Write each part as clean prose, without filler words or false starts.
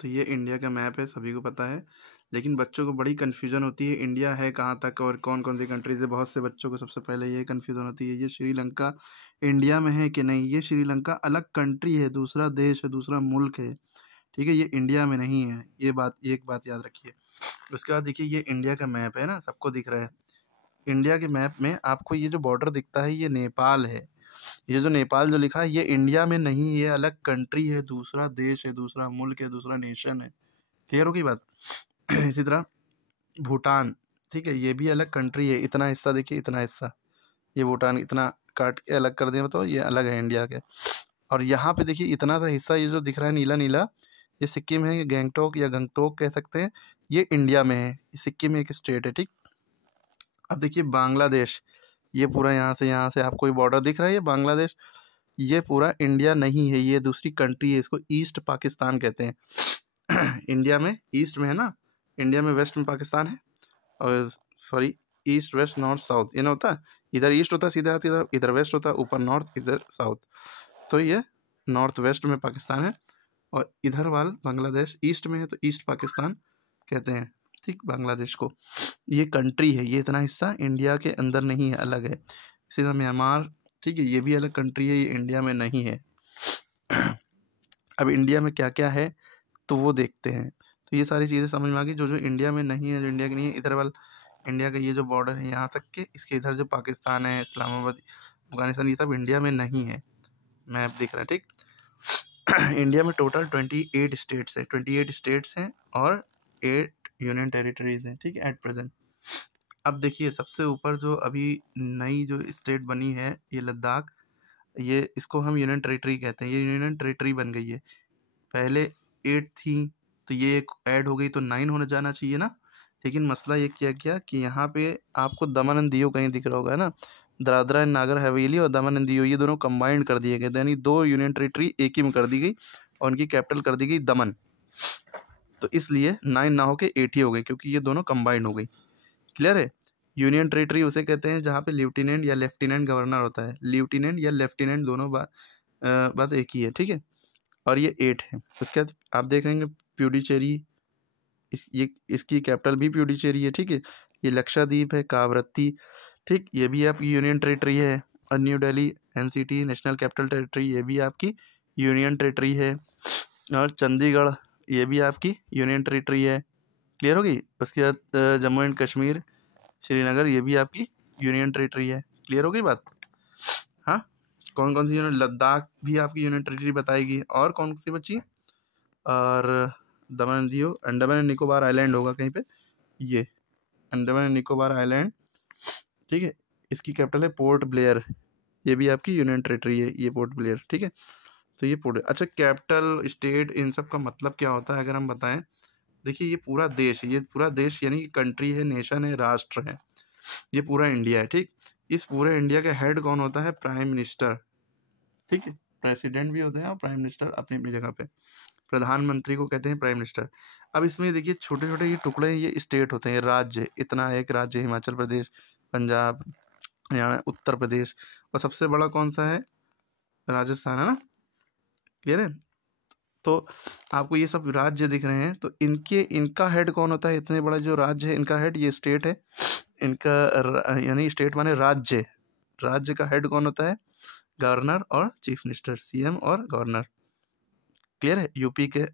तो ये इंडिया का मैप है, सभी को पता है, लेकिन बच्चों को बड़ी कन्फ्यूजन होती है इंडिया है कहाँ तक और कौन कौन सी कंट्रीज है। बहुत से बच्चों को सबसे पहले ये कन्फ्यूजन होती है ये श्रीलंका इंडिया में है कि नहीं। ये श्रीलंका अलग कंट्री है, दूसरा देश है, दूसरा मुल्क है, ठीक है, ये इंडिया में नहीं है। ये बात, एक बात याद रखिए। उसके बाद देखिए ये इंडिया का मैप है ना, सबको दिख रहा है। इंडिया के मैप में आपको ये जो बॉर्डर दिखता है ये नेपाल है। ये जो नेपाल जो लिखा है ये इंडिया में नहीं, ये अलग कंट्री है, दूसरा देश है, दूसरा मुल्क है, दूसरा नेशन है। क्लियर होगी बात। इसी तरह भूटान, ठीक है, ये भी अलग कंट्री है। इतना हिस्सा देखिए, इतना हिस्सा, ये भूटान इतना काट के अलग कर दिया, तो ये अलग है इंडिया के। और यहाँ पे देखिए इतना सा हिस्सा ये जो दिख रहा है नीला नीला, ये सिक्किम है, ये गैंगटोक या गंगटोक कह सकते हैं, ये इंडिया में है। सिक्किम एक स्टेट है, ठीक। अब देखिए बांग्लादेश, ये पूरा यहाँ से आपको ये बॉर्डर दिख रहा है, ये बांग्लादेश, ये पूरा इंडिया नहीं है, ये दूसरी कंट्री है, इसको ईस्ट पाकिस्तान कहते हैं। इंडिया में ईस्ट में है ना, इंडिया में वेस्ट में पाकिस्तान है, और sorry east west north south, ये ना होता, इधर ईस्ट होता सीधा हाथ, इधर इधर वेस्ट होता, ऊपर नॉर्थ इधर साउथ, तो ये नॉर्थ वेस्ट में पाकिस्तान है, और इधर वाल बांग्लादेश ईस्ट में है, तो ईस्ट पाकिस्तान कहते हैं, ठीक, बांग्लादेश को। ये कंट्री है, ये इतना हिस्सा इंडिया के अंदर नहीं है, अलग है। इसी तरह म्यांमार, ठीक है, ये भी अलग कंट्री है, ये इंडिया में नहीं है। अब इंडिया में क्या क्या है तो वो देखते हैं। तो ये सारी चीज़ें समझ में आ गई, जो जो इंडिया में नहीं है, जो इंडिया की नहीं है। इधर वाल इंडिया का ये जो बॉर्डर है यहाँ तक के, इसके इधर जो पाकिस्तान है, इस्लामाबाद, अफगानिस्तान, ये सब इंडिया में नहीं है। मैप दिख रहा है, ठीक। इंडिया में टोटल 28 स्टेट्स है, 28 स्टेट्स हैं और 8 यूनियन टेरिटरीज हैं, ठीक है, एट प्रेजेंट। अब देखिए सबसे ऊपर जो अभी नई जो स्टेट बनी है ये लद्दाख, ये इसको हम यूनियन टेरिटरी कहते हैं, ये यूनियन टेरिटरी बन गई है। पहले 8 थी, तो ये एक ऐड हो गई, तो 9 होने जाना चाहिए ना। लेकिन मसला ये किया गया कि यहाँ पे आपको दमन एंड दियो कहीं दिख रहा होगा, है ना, दादरा एंड नागर हवेली और दमन एंड दियो, ये दोनों कंबाइंड कर दिए गए, यानी 2 यूनियन टेरिटरी एक ही में कर दी गई, और उनकी कैपिटल कर दी गई दमन। तो इसलिए 9 ना होके 8 ही हो गई, क्योंकि ये दोनों कंबाइंड हो गई। क्लियर है। यूनियन टेरिटरी उसे कहते हैं जहाँ पे लेफ्टिनेंट या लेफ्टिनेंट गवर्नर होता है, लेफ्टिनेंट या लेफ्टिनेंट दोनों बात एक ही है, ठीक है। और ये 8 है। उसके बाद आप देख रहे हैं प्यूडीचेरी, ये इसकी कैपिटल भी प्यूडीचेरी है, ठीक है। ये लक्षद्वीप है, कावरत्ती, ठीक, ये भी आपकी यूनियन टेरिटरी है। और new Delhi NCT national capital territory, ये भी आपकी यूनियन टेरिटरी है। और चंडीगढ़, ये भी आपकी यूनियन टेरिटरी है। क्लियर होगी। उसके बाद जम्मू एंड कश्मीर, श्रीनगर, ये भी आपकी यूनियन टेरिटरी है। क्लियर हो गई बात। हाँ, कौन कौन सी यूनियन, लद्दाख भी आपकी यूनियन टेरिटरी बताएगी। और कौन सी बची, और दमन एंड दियो, अंडमान एंड निकोबार आइलैंड होगा कहीं पे, ये अंडमान एंड निकोबार आइलैंड, ठीक है, इसकी कैपिटल है पोर्ट ब्लेयर, ये भी आपकी यूनियन टेरिटरी है, ये पोर्ट ब्लेयर, ठीक है। तो ये पोर्ट, अच्छा, कैपिटल स्टेट इन सब का मतलब क्या होता है अगर हम बताएं। देखिए ये पूरा देश, ये पूरा देश यानी कि कंट्री है, नेशन है, राष्ट्र है, ये पूरा इंडिया है, ठीक। इस पूरे इंडिया का हेड कौन होता है, प्राइम मिनिस्टर, ठीक है। प्रेसिडेंट भी होते हैं और प्राइम मिनिस्टर अपनी अपनी जगह पे, प्रधानमंत्री को कहते हैं प्राइम मिनिस्टर। अब इसमें देखिए छोटे छोटे ये टुकड़े, ये स्टेट होते हैं, राज्य, इतना एक राज्य हिमाचल प्रदेश, पंजाब, हरियाणा, उत्तर प्रदेश, और सबसे बड़ा कौन सा है, राजस्थान, है ना। क्लियर है। तो आपको ये सब राज्य दिख रहे हैं, तो इनका हेड कौन होता है, इतने बड़ा जो राज्य है इनका हेड, ये स्टेट है इनका, यानी स्टेट माने राज्य, राज्य का हेड कौन होता है, गवर्नर और चीफ मिनिस्टर, सीएम और गवर्नर। क्लियर है। यूपी के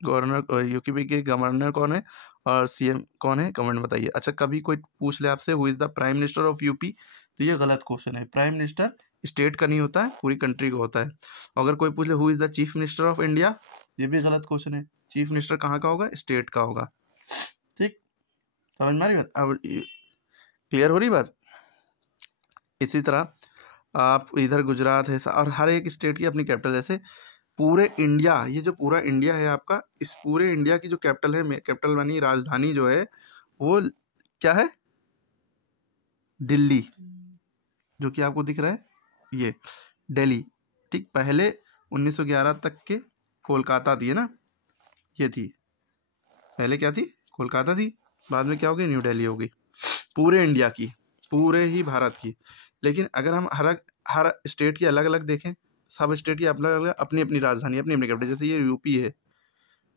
गवर्नर, यूपी के गवर्नर कौन है और सीएम कौन है, कमेंट बताइए। अच्छा, कभी कोई पूछ ले आपसे who is the prime minister of UP, तो ये गलत क्वेश्चन है। प्राइम मिनिस्टर स्टेट का नहीं होता है, पूरी कंट्री का होता है। अगर कोई पूछ ले who is the chief minister of India, ये भी गलत क्वेश्चन है। चीफ मिनिस्टर कहाँ का होगा, स्टेट का होगा, ठीक। समझ में आ रही बात, अब क्लियर हो रही बात। इसी तरह आप इधर गुजरात है, और हर एक स्टेट की अपनी कैपिटल, जैसे पूरे इंडिया, ये जो पूरा इंडिया है आपका, इस पूरे इंडिया की जो कैपिटल है, कैपिटल मानी राजधानी जो है वो क्या है, दिल्ली, जो कि आपको दिख रहा है ये दिल्ली, ठीक। पहले 1911 तक के कोलकाता थी, है ना, ये थी पहले, क्या थी, कोलकाता थी। बाद में क्या हो गई, न्यू दिल्ली हो गई, पूरे इंडिया की, पूरे ही भारत की। लेकिन अगर हम हर स्टेट की अलग अलग देखें, सब स्टेट की अलग अलग अपनी अपनी राजधानी, अपनी अपनी कैपिटल। जैसे ये यूपी है,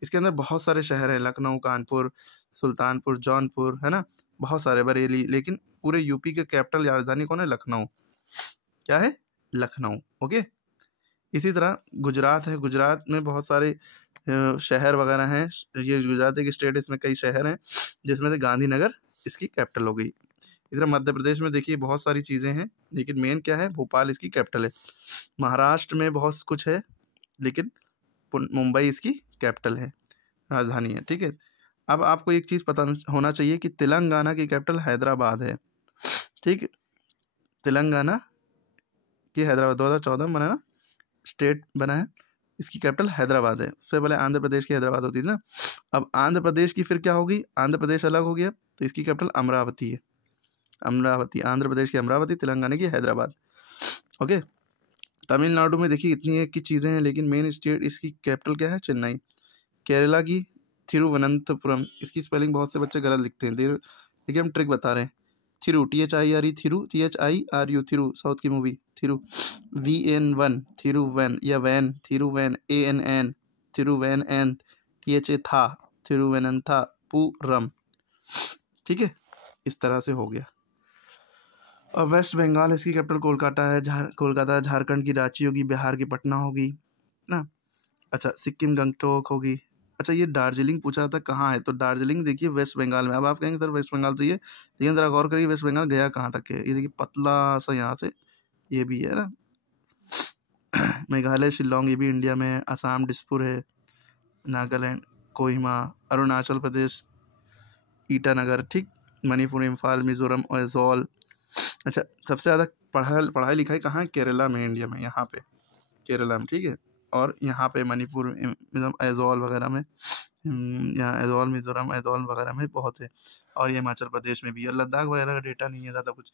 इसके अंदर बहुत सारे शहर हैं, लखनऊ, कानपुर, सुल्तानपुर, जौनपुर, है ना, बहुत सारे, बरेली, लेकिन पूरे यूपी के कैपिटल राजधानी कौन है? लखनऊ। क्या है? लखनऊ। ओके। इसी तरह गुजरात है, गुजरात में बहुत सारे शहर वगैरह हैं। ये गुजरात एक स्टेट, इसमें कई शहर हैं, जिसमें से गांधीनगर इसकी कैपिटल हो गई। इधर मध्य प्रदेश में देखिए बहुत सारी चीज़ें हैं, लेकिन मेन क्या है? भोपाल इसकी कैपिटल है। महाराष्ट्र में बहुत कुछ है, लेकिन मुंबई इसकी कैपिटल है, राजधानी है। ठीक है। अब आपको एक चीज़ पता होना चाहिए कि तेलंगाना की कैपिटल हैदराबाद है। ठीक है, तेलंगाना की हैदराबाद 2014 में बना ना, स्टेट बना है, इसकी कैपिटल हैदराबाद है। उससे पहले आंध्र प्रदेश की हैदराबाद होती थी ना। अब आंध्र प्रदेश की फिर क्या होगी? आंध्र प्रदेश अलग हो गया, तो इसकी कैपिटल अमरावती है। अमरावती, आंध्र प्रदेश की अमरावती, तेलंगाना की हैदराबाद। ओके। तमिलनाडु में देखिए इतनी एक की चीज़ें हैं, लेकिन मेन स्टेट इसकी कैपिटल क्या है? चेन्नई। केरला की थिरुवनंतपुरम, इसकी स्पेलिंग बहुत से बच्चे गलत लिखते हैं, देखिए हम ट्रिक बता रहे हैं। Thiru, THIRU, Thiru, THIRU, Thiru, south की मूवी थिरु, VN1, थिरुवैन, या वैन, थिरुवैन, ANN, थिरुवैन एन, THA था, थिरुवनंतपुरम। ठीक है, इस तरह से हो गया। और वेस्ट बंगाल, इसकी कैपिटल कोलकाता है। कोलकाता, झारखंड की रांची होगी, बिहार की पटना होगी ना। अच्छा, सिक्किम गंगटोक होगी। अच्छा, ये दार्जिलिंग पूछा था कहाँ है, तो दार्जिलिंग देखिए वेस्ट बंगाल में। अब आप कहेंगे सर वेस्ट बंगाल तो ये, लेकिन ज़रा गौर करिए वेस्ट बंगाल गया कहाँ तक है। ये देखिए पतला सा यहाँ से ये भी है ना। मेघालय, शिलोंग, ये भी इंडिया में है। असम दिसपुर है। नागालैंड कोहिमा। अरुणाचल प्रदेश ईटानगर। ठीक। मणिपुर इम्फाल, मिजोरम ऐज़ॉल। अच्छा, सबसे ज़्यादा पढ़ाई लिखाई कहाँ है? केरला में, इंडिया में, यहाँ पे केरला में। ठीक है। और यहाँ पे मणिपुर, ऐज़ॉल वगैरह में, यहाँ ऐज़ॉल, मिजोरम, ऐज़ॉल वगैरह में बहुत है। और ये हिमाचल प्रदेश में भी है। लद्दाख वगैरह का डेटा नहीं है ज़्यादा कुछ।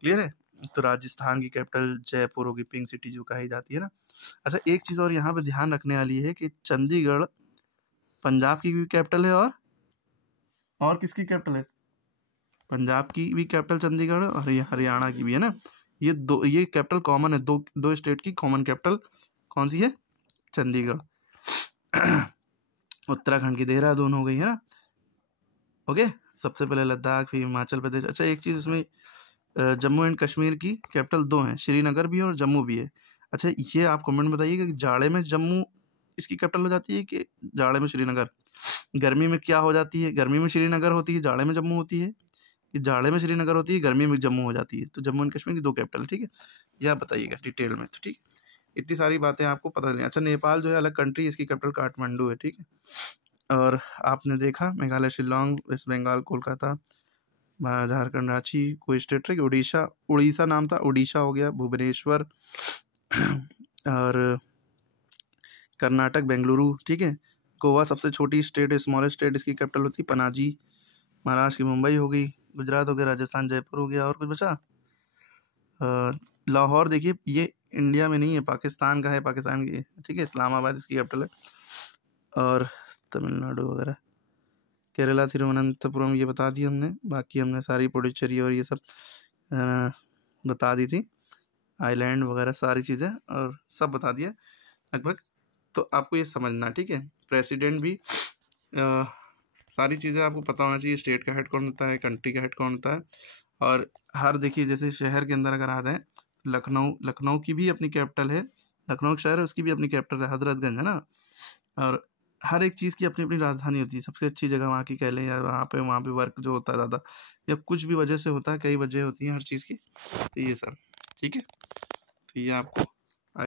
क्लियर है। तो राजस्थान की कैपिटल जयपुर होगी, पिंक सिटी जो कही जाती है ना। अच्छा, एक चीज़ और यहाँ पे ध्यान रखने वाली है कि चंडीगढ़ पंजाब की भी कैपिटल है, और किसकी कैपिटल है? पंजाब की भी कैपिटल चंडीगढ़ है, और हरियाणा की भी है ना। ये कैपिटल कॉमन है, दो स्टेट की कॉमन कैपिटल कौन सी है? चंडीगढ़। उत्तराखंड की देहरादून हो गई है ना। ओके। सबसे पहले लद्दाख, फिर हिमाचल प्रदेश। अच्छा, एक चीज़ इसमें, जम्मू एंड कश्मीर की कैपिटल 2 हैं, श्रीनगर भी है और जम्मू भी है। अच्छा, ये आप कमेंट बताइएगा कि जाड़े में जम्मू इसकी कैपिटल हो जाती है कि जाड़े में श्रीनगर? गर्मी में क्या हो जाती है? गर्मी में श्रीनगर होती है, जाड़े में जम्मू होती है, कि जाड़े में श्रीनगर होती है, गर्मी में जम्मू हो जाती है? तो जम्मू एंड कश्मीर की 2 कैपिटल। ठीक है, ये आप बताइएगा डिटेल में। तो ठीक, इतनी सारी बातें आपको पता चलें। अच्छा, नेपाल जो है अलग कंट्री, इसकी कैपिटल काठमांडू है। ठीक है। और आपने देखा मेघालय शिलोंग, वेस्ट बंगाल कोलकाता, झारखंड रांची, कोई स्टेट है कि उड़ीसा नाम था, उड़ीसा हो गया, भुवनेश्वर। और कर्नाटक बेंगलुरु। ठीक है। गोवा सबसे छोटी स्टेट, स्मॉलेस्ट स्टेट, इसकी कैपिटल होती है पनाजी। महाराष्ट्र की मुंबई हो गई। गुजरात हो गया, राजस्थान जयपुर हो गया। और कुछ बचा? लाहौर देखिए ये इंडिया में नहीं है, पाकिस्तान का है, पाकिस्तान की। ठीक है। इस्लामाबाद इसकी कैपिटल है। और तमिलनाडु वगैरह, केरला तिरुवनंतपुरम ये बता दी हमने। बाकी हमने सारी पुडुचेरी और ये सब बता दी थी, आइलैंड वगैरह सारी चीज़ें और सब बता दिया लगभग। तो आपको ये समझना, ठीक है। प्रेसिडेंट भी सारी चीज़ें आपको पता होना चाहिए। स्टेट का हेड कौन होता है, कंट्री का हेड कौन होता है। और हर देखिए जैसे शहर के अंदर अगर आ जाए, लखनऊ की भी अपनी कैपिटल है, लखनऊ शहर है उसकी भी अपनी कैपिटल है, हजरतगंज है ना। और हर एक चीज़ की अपनी अपनी राजधानी होती है। सबसे अच्छी जगह वहाँ की कह लें, या वहाँ पे वर्क जो होता है ज़्यादा, या कुछ भी वजह से होता है, कई वजह होती हैं हर चीज़ की। तो ये सब ठीक है। तो ये आपको